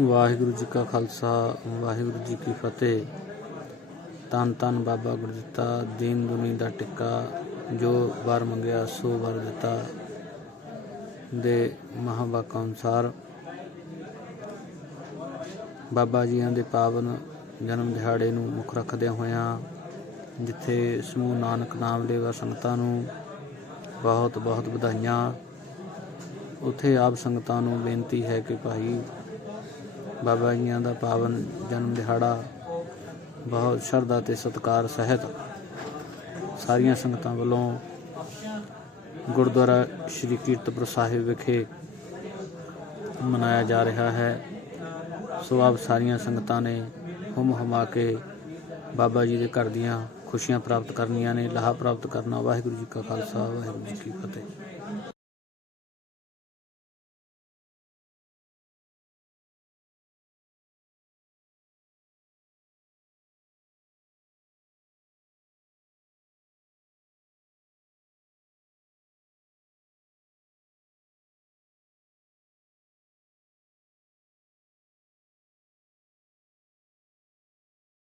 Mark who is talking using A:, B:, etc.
A: ਵਾਹਿਗੁਰੂ ਜੀ ਕਾ ਖਾਲਸਾ, ਵਾਹਿਗੁਰੂ ਜੀ ਕੀ ਫਤਿਹ। ਤਨ ਤਨ ਬਾਬਾ ਗੁਰਦਿੱਤਾ, ਦੀਨ ਦੁਨੀ ਦਾ ਟਿੱਕਾ, ਜੋ ਵਾਰ ਮੰਗਿਆ ਸੋ ਵਾਰ ਦਿੱਤਾ ਦੇ ਮਹਾਵਾਕਾਂ ਅਨੁਸਾਰ। ਬਾਬਾ ਜੀਆਂ ਦੇ ਪਾਵਨ ਜਨਮ ਦਿਹਾੜੇ ਨੂੰ ਮੁੱਖ ਰੱਖਦਿਆਂ ਹੋਇਆਂ ਜਿੱਥੇ ਸਮੂਹ ਨਾਨਕ ਨਾਮ ਲੇਵਾ ਸੰਗਤਾਂ ਨੂੰ ਬਹੁਤ ਬਹੁਤ ਵਧਾਈਆਂ, ਉਥੇ ਆਪ ਸੰਗਤਾਂ ਨੂੰ ਬੇਨਤੀ ਹੈ ਕਿ ਭਾਈ ਬਾਬਾ ਜੀਆਂ ਦਾ ਪਾਵਨ ਜਨਮ ਦਿਹਾੜਾ, ਬਹੁਤ ਸ਼ਰਧਾ ਤੇ ਸਤਿਕਾਰ ਸਹਿਤ ਸਾਰੀਆਂ ਸੰਗਤਾਂ ਵੱਲੋਂ ਗੁਰਦੁਆਰਾ ਸ੍ਰੀ ਕੀਰਤਪੁਰ ਸਾਹਿਬ ਵਿਖੇ ਮਨਾਇਆ ਜਾ ਰਿਹਾ ਹੈ। ਸੋ ਆਪ ਸਾਰੀਆਂ ਸੰਗਤਾਂ ਨੇ ਹੁਮ ਹੁਮਾ ਕੇ ਬਾਬਾ ਜੀ ਦੇ ਘਰ ਦੀਆਂ ਖੁਸ਼ੀਆਂ ਪ੍ਰਾਪਤ ਕਰਨੀਆਂ ਨੇ, ਲਾਹਾ ਪ੍ਰਾਪਤ ਕਰਨਾ। ਵਾਹਿਗੁਰੂ ਜੀ ਕਾ ਖਾਲਸਾ, ਵਾਹਿਗੁਰੂ ਜੀ ਕੀ ਫਤਿਹ।